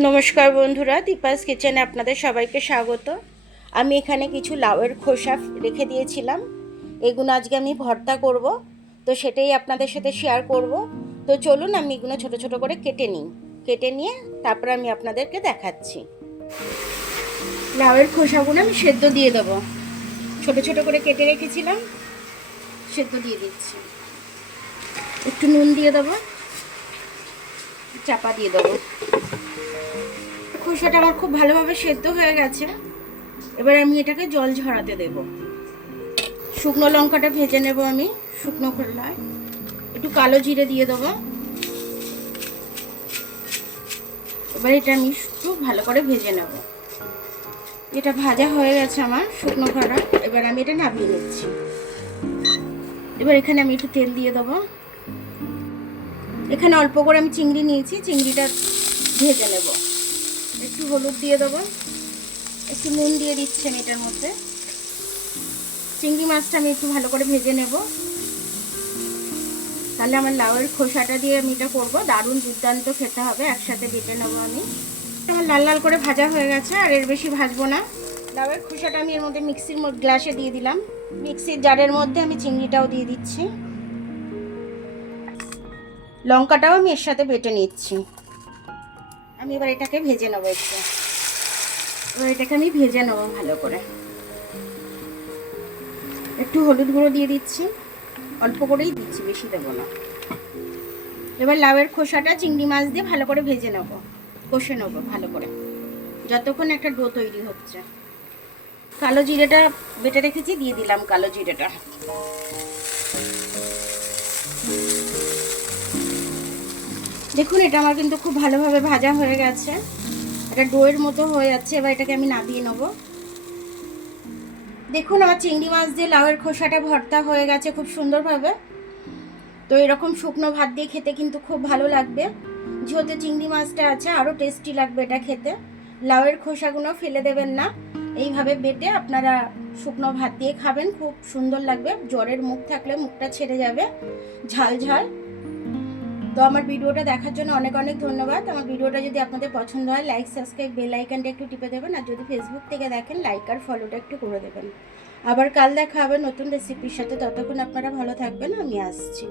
নমস্কার বন্ধুরা, দীপাস কিচেনে আপনাদের সবাইকে স্বাগত। আমি এখানে কিছু লাউয়ের খোসা রেখে দিয়েছিলাম, এগুলো আজকে আমি ভর্তা করব, তো সেটাই আপনাদের সাথে শেয়ার করব। তো চলুন আমি এগুলো ছোট ছোট করে কেটে নিয়ে তারপর আমি আপনাদেরকে দেখাচ্ছি। লাউয়ের খোসাগুলো আমি সেদ্ধ দিয়ে দেবো, ছোট ছোট করে কেটে রেখেছিলাম, সেদ্ধ দিয়ে দিচ্ছি। একটু নুন দিয়ে দেবো, চাপা দিয়ে দেবো। খোসাটা আমার খুব ভালোভাবে সেদ্ধ হয়ে গেছে, এবার আমি এটাকে জল ঝরাতে দেব। শুকনো লঙ্কাটা ভেজে নেব আমি শুকনো খোলায়, একটু কালো জিরে দিয়ে দেবো। এবার এটা আমি একটু ভালো করে ভেজে নেব। এটা ভাজা হয়ে গেছে আমার শুকনো খোলা, এবার আমি এটা নামিয়ে নিচ্ছি। এবার এখানে আমি একটু তেল দিয়ে দেবো। এখানে অল্প করে আমি চিংড়ি নিয়েছি, চিংড়িটা ভেজে নেব। একটু হলুদ দিয়ে দেবো, একটু নুন দিয়ে দিচ্ছি আমি এটার মধ্যে। চিংড়ি মাছটা আমি একটু ভালো করে ভেজে নেব, তাহলে আমার লাউয়ের খোসাটা দিয়ে আমি এটা করবো, দারুণ দুর্দান্ত খেতে হবে। একসাথে বেটে নেবো আমি। আমার লাল লাল করে ভাজা হয়ে গেছে, আর এর বেশি ভাজবো না। লাউয়ের খোসাটা আমি এর মধ্যে মিক্সির গ্লাসে দিয়ে দিলাম। মিক্সির জারের মধ্যে আমি চিংড়িটাও দিয়ে দিচ্ছি, লঙ্কাটাও আমি এর সাথে বেটে নিচ্ছি। আমি এবার এটাকে ভেজে নেবো একটু। এবার এটাকে আমি ভেজে নেবো ভালো করে। একটু হলুদ গুঁড়ো দিয়ে দিচ্ছি, অল্প করেই দিচ্ছি, বেশি দেবো না। এবার লাউয়ের খোসাটা চিংড়ি মাছ দিয়ে ভালো করে ভেজে নেব, কষে নেবো ভালো করে, যতক্ষণ একটা ডো তৈরি হচ্ছে। কালো জিরেটা বেটে রেখেছি, দিয়ে দিলাম কালো জিরেটা। দেখুন এটা আমার কিন্তু খুব ভালোভাবে ভাজা হয়ে গেছে, এটা ডোয়ের মতো হয়ে যাচ্ছে। এবার এটাকে আমি নামিয়ে নেব। দেখুন আমার চিংড়ি মাছ দিয়ে লাউয়ের খোসাটা ভর্তা হয়ে গেছে খুব সুন্দরভাবে। তো এরকম শুকনো ভাত দিয়ে খেতে কিন্তু খুব ভালো লাগবে, যেহেতু চিংড়ি মাছটা আছে আরও টেস্টি লাগবে এটা খেতে। লাউয়ের খোসাগুলো ফেলে দেবেন না, এইভাবে বেটে আপনারা শুকনো ভাত দিয়ে খাবেন, খুব সুন্দর লাগবে। জ্বরের মুখ থাকলে মুখটা ছেড়ে যাবে, ঝাল ঝাল। তো আমার ভিডিওটা দেখার জন্য অনেক অনেক ধন্যবাদ। আমার ভিডিওটা যদি আপনাদের পছন্দ হয়, লাইক সাবস্ক্রাইব বেল আইকনটা একটু টিপে দেবেন, আর যদি ফেসবুক থেকে দেখেন লাইক আর ফলোটা একটু করে দেবেন। আবার কাল দেখা হবে নতুন রেসিপির সাথে, ততক্ষণ আপনারা ভালো থাকবেন, আমি আসছি।